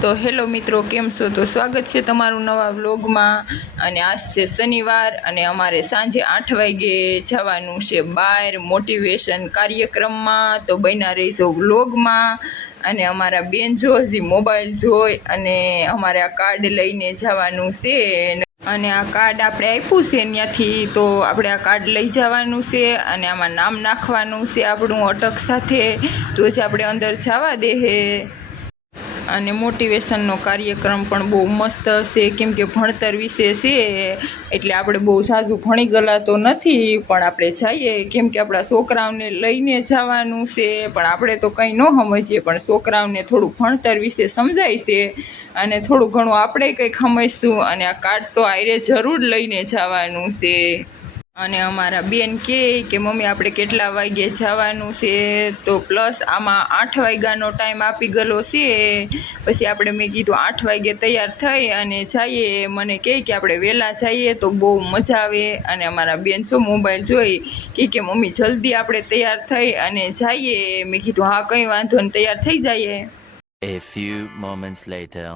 તો હેલો મિત્રો, કેમ છો? તો સ્વાગત છે તમારું નવા વ્લોગમાં. અને આજ છે શનિવાર અને અમારે સાંજે 8 વાગે જવાનું છે બહાર મોટિવેશન કાર્યક્રમમાં. તો બન્યા રહીશો વ્લોગમાં. અને અમારા બેન જો હજી મોબાઈલ જોઈ અને અમારે આ કાર્ડ લઈને જવાનું છે. અને આ કાર્ડ આપણે આપ્યું છે ત્યાંથી, તો આપણે આ કાર્ડ લઈ જવાનું છે અને આમાં નામ નાખવાનું છે આપણું અટક સાથે. તો જ આપણે અંદર જવા દે હે. અને મોટિવેશનનો કાર્યક્રમ પણ બહુ મસ્ત હશે, કેમ કે ભણતર વિશે છે એટલે આપણે બહુ ઝાઝું ભણી ગયેલા તો નથી, પણ આપણે જઈએ કેમ કે આપણા છોકરાઓને લઈને જવાનું છે. પણ આપણે તો કંઈ ન સમજીએ, પણ છોકરાઓને થોડું ભણતર વિશે સમજાય છે અને થોડું ઘણું આપણે કંઈક સમજશું. અને આ કાર્ડ તો આયરે જરૂર લઈને જવાનું છે. અને અમારા બેન કે મમ્મી આપણે કેટલા વાગ્યે જવાનું છે, તો પ્લસ આમાં 8 વાગ્યાનો ટાઈમ આપી ગયેલો છે. પછી આપણે મેં કીધું 8 વાગ્યે તૈયાર થઈ અને જઈએ. મને કહે કે આપણે વહેલા જઈએ તો બહુ મજા આવે. અને અમારા બેન શું મોબાઈલ જોઈ કે મમ્મી જલ્દી આપણે તૈયાર થઈ અને જઈએ. મેં કીધું હા કંઈ વાંધો નહીં, તૈયાર થઈ જઈએ. A few moments later.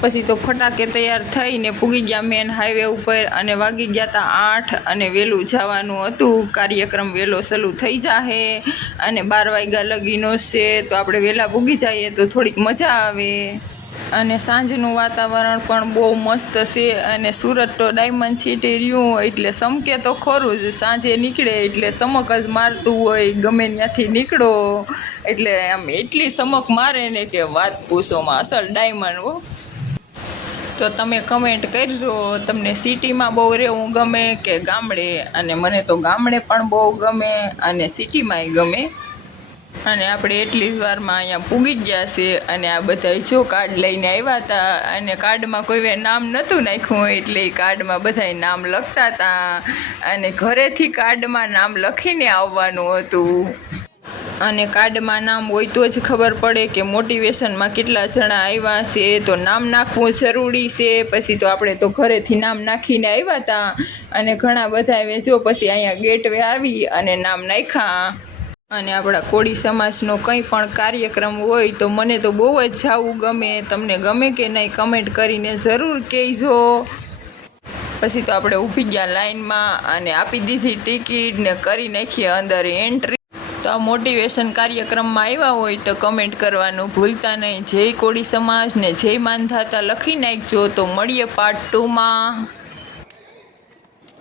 પછી તો ફટાકે તૈયાર થઈને પૂગી ગયા મેન હાઈવે ઉપર. અને વાગી ગયા હતા 8 અને વહેલું જવાનું હતું. કાર્યક્રમ વહેલો શરૂ થઈ જાહે અને 12 વાગ્યા લગીનો છે. તો આપણે વહેલા પૂગી જઈએ તો થોડીક મજા આવે. અને સાંજનું વાતાવરણ પણ બહુ મસ્ત છે. અને સુરત તો ડાયમંડ સિટી રહ્યું એટલે સમકે તો ખરું જ. સાંજે નીકળે એટલે સમક જ મારતું હોય, ગમે ત્યાંથી નીકળો એટલે આમ એટલી સમક મારે ને કે વાત પૂછોમાં. અસલ ડાયમંડ હો. તો તમે કમેન્ટ કરજો તમને સિટીમાં બહુ રહેવું ગમે કે ગામડે. અને મને તો ગામડે પણ બહુ ગમે અને સિટીમાંય ગમે. અને આપણે એટલી જ વારમાં અહીંયા પૂગી ગયા છે. અને આ બધા જો કાર્ડ લઈને આવ્યા હતા અને કાર્ડમાં કોઈએ નામ નહોતું નાખ્યું, એટલે એ કાર્ડમાં બધાય નામ લખતા હતા. અને ઘરેથી કાર્ડમાં નામ લખીને આવવાનું હતું. અને કાર્ડમાં નામ હોય તો જ ખબર પડે કે મોટિવેશનમાં કેટલા જણા આવ્યા છે. તો નામ નાખવું જરૂરી છે. પછી તો આપણે તો ઘરેથી નામ નાખીને આવ્યા હતા. અને ઘણા બધા જો પછી અહીંયા ગેટવે આવી અને નામ નાખ્યા. અને આપણા કોળી સમાજનો કંઈ પણ કાર્યક્રમ હોય તો મને તો બહુ જ જવું ગમે. તમને ગમે કે નહીં કમેન્ટ કરીને જરૂર કહેજો. પછી તો આપણે ઊભી ગયા લાઈનમાં અને આપી દીધી ટિકિટ ને કરી નાખીએ અંદર એન્ટ્રી. તો આ મોટિવેશન કાર્યક્રમમાં આવ્યા હોય તો કમેન્ટ કરવાનું ભૂલતા નહીં. જય કોળી સમાજ ને જય માનધાતા લખી નાખજો. તો મળીએ પાર્ટ 2માં.